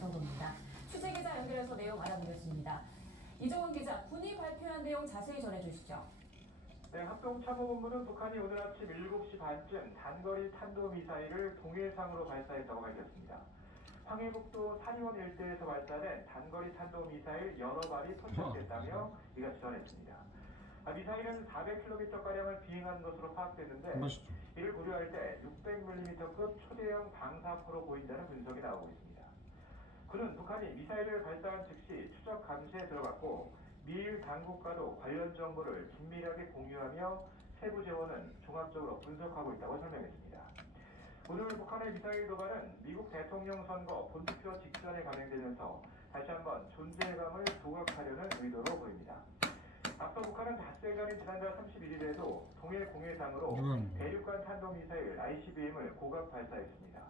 정도입니다. 취재 기자 연결해서 내용 알아보겠습니다. 이종훈 기자, 군이 발표한 내용 자세히 전해주시죠. 네, 합동참모본부는 북한이 오늘 아침 7시 반쯤 단거리 탄도미사일을 동해상으로 발사했다고 밝혔습니다. 황해북도 산이원 일대에서 발사된 단거리 탄도미사일 여러 발이 포착됐다며 이같이 전했습니다. 미사일은 400km가량을 비행한 것으로 파악됐는데 이를 고려할 때 600mm급 초대형 방사포로 보인다는 분석이 나오고 있습니다. 군은 북한이 미사일을 발사한 즉시 추적 감시에 들어갔고 미일 당국과도 관련 정보를 긴밀하게 공유하며 세부 재원은 종합적으로 분석하고 있다고 설명했습니다. 오늘 북한의 미사일 도발은 미국 대통령 선거 본투표 직전에 감행되면서 다시 한번 존재감을 부각하려는 의도로 보입니다. 앞서 북한은 닷새 전인 지난달 31일에도 동해 공해상으로 대륙간 탄도미사일 ICBM을 고각 발사했습니다.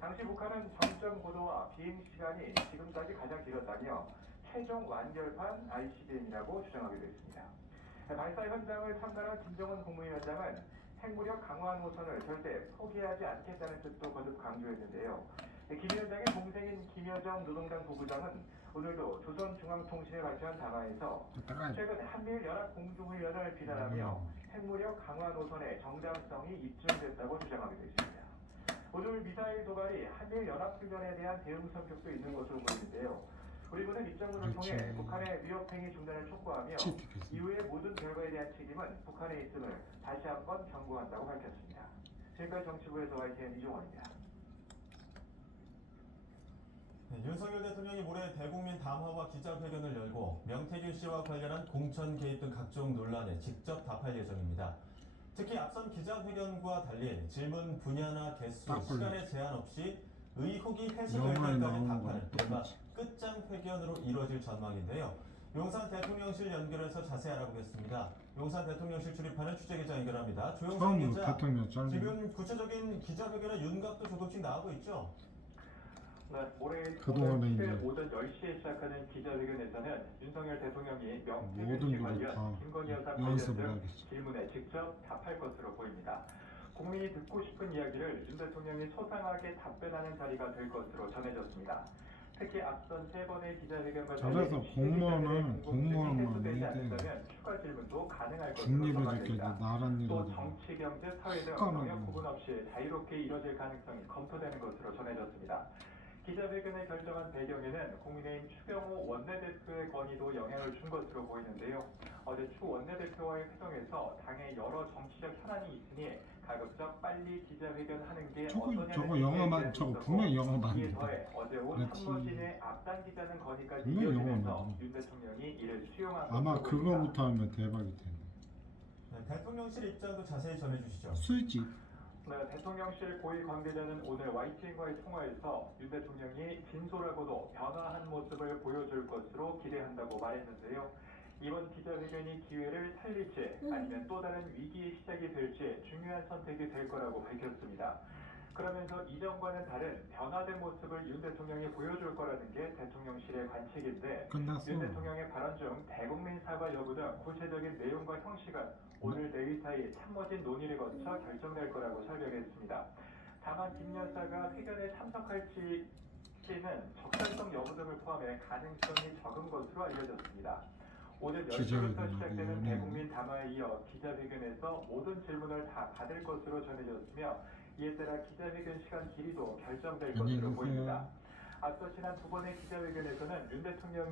당시 북한은 정점 고도와 비행 시간이 지금까지 가장 길었다며 최종 완결판 ICBM이라고 주장하기도 했습니다. 발사 현장을 참관한 김정은 국무위원장은 핵무력 강화 노선을 절대 포기하지 않겠다는 뜻도 거듭 강조했는데요. 김 위원장의 동생인 김여정 노동당 부부장은 오늘도 조선중앙통신에 발표한 담화에서 최근 한미일 연합공중훈련을 비난하며 핵무력 강화 노선의 정당성이 입증됐다고 주장하기도 했습니다. 오늘 미사일 도발이 한미일 연합훈련에 대한 대응 성격도 있는 것으로 보이는데요. 우리 군은 입장문을 통해 북한의 위협행위 중단을 촉구하며 이후의 모든 결과에 대한 책임은 북한에 있음을 다시 한번 경고한다고 밝혔습니다. 지금까지 정치부에서 YTN 이종원입니다. 네, 윤석열 대통령이 모레 대국민 담화와 기자회견을 열고 명태균 씨와 관련한 공천 개입 등 각종 논란에 직접 답할 예정입니다. 특히 앞선 기자회견과 달리 질문 분야나 개수, 시간에 제한 없이 의혹이 해소될 때까지 답하는 이른바 끝장 회견으로 이루어질 전망인데요. 용산 대통령실 연결해서 자세히 알아보겠습니다. 용산 대통령실 출입하는 취재기자 연결합니다. 조영선 기자, 지금 구체적인 기자회견의 윤곽도 조금씩 나오고 있죠? 네, 올해 오전 10시에 시작하는 기자회견에서는 윤석열 대통령이 명태균 씨 관련, 김건희 여사 관련 등 질문에 직접 답할 것으로 보입니다. 국민이 듣고 싶은 이야기를 윤 대통령이 소상하게 답변하는 자리가 될 것으로 전해졌습니다. 특히 앞선 3번의 기자회견과 달리 공무원은 해소되지 않는다면 추가 질문도 가능할 것으로 전망됩니다. 또 정치, 경제, 사회 등 영역 구분 없이 자유롭게 이뤄질 가능성이 검토되는 것으로 전해졌습니다. 기자회견을 결정한 배경에는 국민의힘 추경호 원내대표의 건의도 영향을 준 것으로 보이는데요. 어제 추 원내대표와의 회동에서 당에 여러 정치적 현안이 있으니 가급적 빨리 기자회견하는 게 어떠냐는 저거 분명히 영화 이에 맞는데. 더해 어제 온 참모진의 앞당기자는 건의까지 이어지면서 윤 대통령이 이를 수용한 아마 것으로 보입니다. 그거부터 하면 대박이 되네. 네, 대통령실 입장도 자세히 전해주시죠. 수지. 네, 대통령실 고위 관계자는 오늘 YTN과의 통화에서 윤 대통령이 진솔하고도 변화한 모습을 보여줄 것으로 기대한다고 말했는데요. 이번 기자회견이 기회를 살릴지 아니면 또 다른 위기의 시작이 될지 중요한 선택이 될 거라고 밝혔습니다. 그러면서 이전과는 다른 변화된 모습을 윤 대통령이 보여줄 거라는 게 대통령실의 관측인데 윤 대통령의 발언 중 대국민 사과 여부 등 구체적인 내용과 형식은 오늘 내일 사이 참모진 논의를 거쳐 결정될 거라고 설명했습니다. 다만 김 여사가 회견에 참석할지는 적절성 여부 등을 포함해 가능성이 적은 것으로 알려졌습니다. 오전 10시부터 시작되는 대국민 담화에 이어 기자회견에서 모든 질문을 다 받을 것으로 전해졌으며 이에 따라 기자회견 시간 길이도 결정될 것으로 보입니다. 앞서 지난 2번의 기자회견에서는 윤 대통령이